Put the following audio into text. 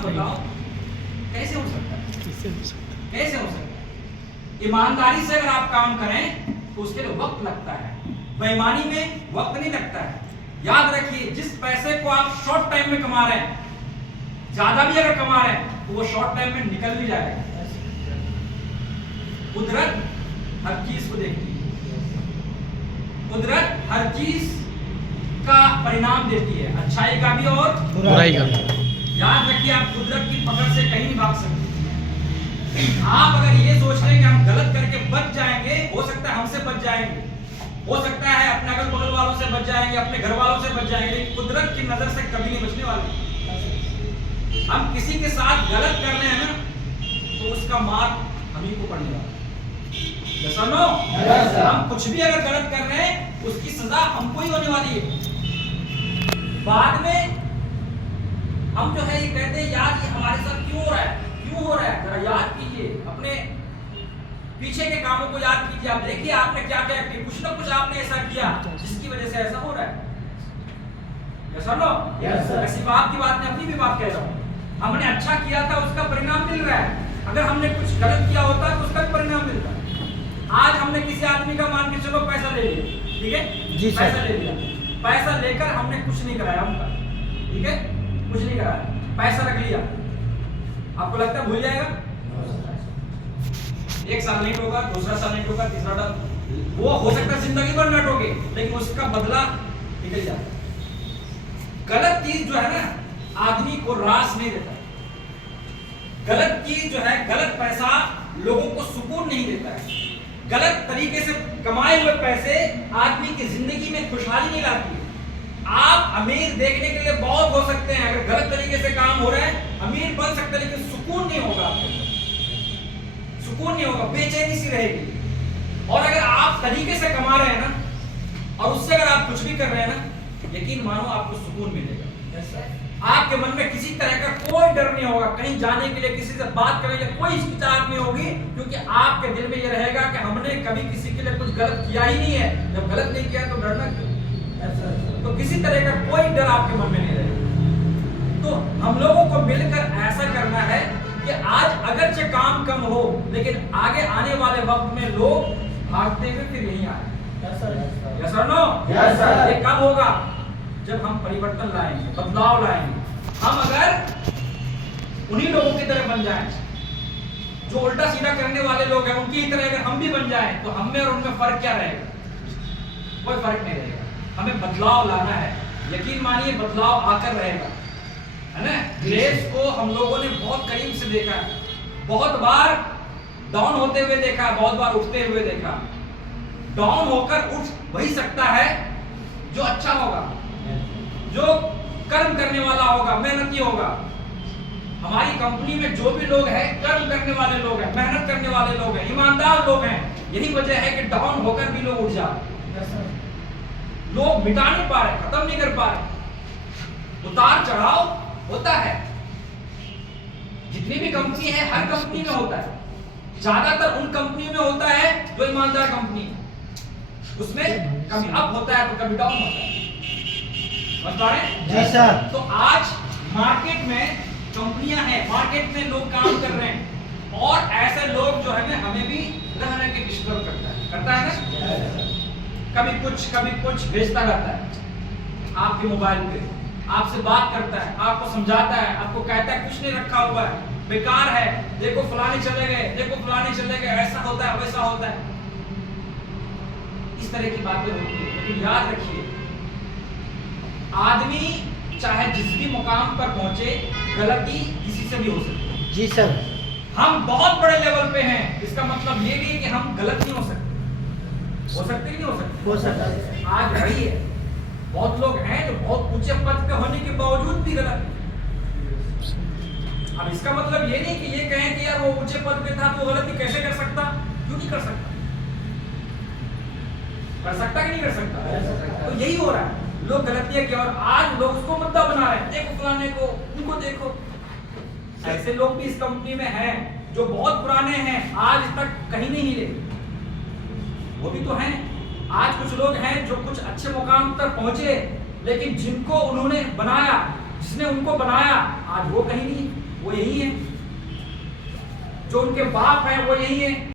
आप बताओ कैसे हो सकता है? कैसे हो सकता है? ईमानदारी से अगर आप काम करें तो उसके लिए वक्त लगता है, बेईमानी में वक्त नहीं लगता है। याद रखिए, जिस पैसे को आप शॉर्ट टाइम में कमा रहे हैं, ज्यादा भी अगर कमा रहे हैं तो वो शॉर्ट टाइम में निकल भी जाएगा। कुदरत हर चीज को देखती है, कुदरत हर चीज का परिणाम देती है, अच्छाई का भी और बुराई का भी। याद रखिए, आप कुदरत की पकड़ से कहीं नहीं भाग सकते। आप अगर ये सोच रहे हैं कि हम गलत करके बच जाएंगे, हो सकता है हमसे बच जाएंगे, हो सकता है अपने अगल बगल वालों से बच जाएंगे, अपने घर वालों से बच जाएंगे, लेकिन कुदरत की नजर से कभी नहीं बचने वाले। हम किसी के साथ गलत कर रहे हैं ना, तो उसका मार हम ही को पड़ने वाला है। सुनो, हम कुछ भी अगर गलत कर रहे हैं उसकी सजा हमको ही होने वाली है। बाद में हम जो है ये कहते हैं, यार ये हमारे साथ क्यों हो रहा है, क्यों हो रहा है? जरा याद कीजिए, अपने पीछे के कामों को याद कीजिए। आप देखिए आपने क्या क्या किया, कुछ ना कुछ आपने ऐसा किया जिसकी वजह से ऐसा हो रहा है। ऐसी बात की बात नहीं, अपनी भी बात कह रहा हूँ। हमने अच्छा किया था, उसका परिणाम मिल रहा है। अगर हमने कुछ गलत किया होता तो उसका भी परिणाम मिलता है। आज हमने किसी आदमी का मान के चलो पैसा ले लिया, ठीक है जी सर। पैसा ले लिया, पैसा लेकर हमने कुछ नहीं कराया उनका, ठीक है, कुछ नहीं कराया, पैसा रख लिया। आपको लगता है भूल जाएगा? एक साल नहीं टोका, दूसरा साल नहीं टोका, तीसरा साल, वो हो सकता है जिंदगी भर न टोके, लेकिन उसका बदला निकल जाता है। गलत चीज जो है ना, आदमी को रास नहीं देता। गलत चीज जो है, गलत पैसा लोगों को सुकून नहीं देता है। गलत तरीके से कमाए हुए पैसे आदमी की जिंदगी में खुशहाली नहीं लाती है। आप अमीर देखने के लिए बहुत हो सकते हैं, अगर गलत तरीके से काम हो रहा है अमीर बन सकते हैं, लेकिन सुकून नहीं होगा आपको, सुकून नहीं होगा, बेचैनी सी रहेगी। और अगर आप तरीके से कमा रहे हैं ना, और उससे अगर आप कुछ भी कर रहे हैं ना, यकीन मानो आपको सुकून मिलेगा। आपके मन में किसी तरह का कोई डर नहीं होगा, कहीं जाने के लिए, किसी से बात करने के लिए कोई हिचकिचाहट नहीं होगी, क्योंकि आपके दिल में ये रहेगा कि हमने कभी किसी के लिए कुछ गलत किया ही नहीं है। जब गलत नहीं किया तो डरना क्यों? तो किसी तरह का कोई डर आपके मन में नहीं रहेगा। तो हम लोगों को मिलकर ऐसा करना है कि आज अगरचे काम कम हो, लेकिन आगे आने वाले वक्त में लोग भागते हुए फिर यहीं आए। यस और नो? ये कब होगा? जब हम परिवर्तन लाएंगे, बदलाव लाएंगे। हम अगर उन्हीं लोगों की तरह बन जाएं जो उल्टा सीधा करने वाले लोग हैं, उनकी तरह अगर हम भी बन जाएं, तो हम में और उनमें फर्क क्या रहेगा? कोई फर्क नहीं रहेगा। हमें बदलाव लाना है, यकीन मानिए बदलाव आकर रहेगा, है ना? देश को हम लोगों ने बहुत करीब से देखा है, बहुत बार डाउन होते हुए देखा, बहुत बार उठते हुए देखा। डाउन होकर उठ वही सकता है जो अच्छा होगा, जो कर्म करने वाला होगा, मेहनती होगा। हमारी कंपनी में जो भी लोग हैं, कर्म करने वाले लोग हैं, मेहनत करने वाले लोग हैं, ईमानदार लोग हैं। यही वजह है कि डाउन होकर भी लोग उठ जाते। लोग मिटा नहीं पा रहे, खत्म नहीं कर पा रहे। उतार चढ़ाव होता है, जितनी भी कंपनी है, हर कंपनी में होता है। ज्यादातर उन कंपनियों में होता है जो ईमानदार कंपनी है, उसमें कभी अप होता है तो कभी डाउन होता है। जी सर। तो आज मार्केट में कंपनियां हैं, मार्केट में लोग काम कर रहे हैं, और ऐसे लोग जो है ना, हमें भी रह रह के डिस्टर्ब करता है ना। कभी कुछ भेजता रहता है आपके मोबाइल पे, आपसे बात करता है, आपको समझाता है, आपको कहता है कुछ नहीं रखा हुआ है, बेकार है, देखो फलाने चले गए, देखो फलाने चले गए, ऐसा होता है, वैसा होता है। इस तरह की बातें होती है, लेकिन याद रखिए, आदमी चाहे जिस भी मुकाम पर पहुंचे, गलती किसी से भी हो सकती है। जी सर। हम बहुत बड़े लेवल पे हैं, इसका मतलब ये नहीं कि हम गलत नहीं हो सकते। हो सकते कि नहीं हो सकते? हो सकता है। आज वही है, बहुत लोग हैं जो बहुत ऊंचे पद पे होने के बावजूद भी गलत है। अब इसका मतलब ये नहीं कि ये कहें कि यार वो ऊंचे पद पे था तो वो गलती कैसे कर सकता? क्यों नहीं कर सकता? कर सकता कि नहीं कर सकता? तो यही हो रहा है, लोग गलतियां किया और आज लोग उसको मुद्दा बना रहे हैं। देखो फलाने को, उनको देखो। ऐसे लोग भी इस कंपनी में हैं जो बहुत पुराने हैं, आज तक कहीं नहीं हिले, वो भी तो हैं। आज कुछ लोग हैं जो कुछ अच्छे मुकाम तक पहुंचे, लेकिन जिनको उन्होंने बनाया, जिसने उनको बनाया, आज वो कहीं नहीं। वो यही है, जो उनके बाप है वो यही है।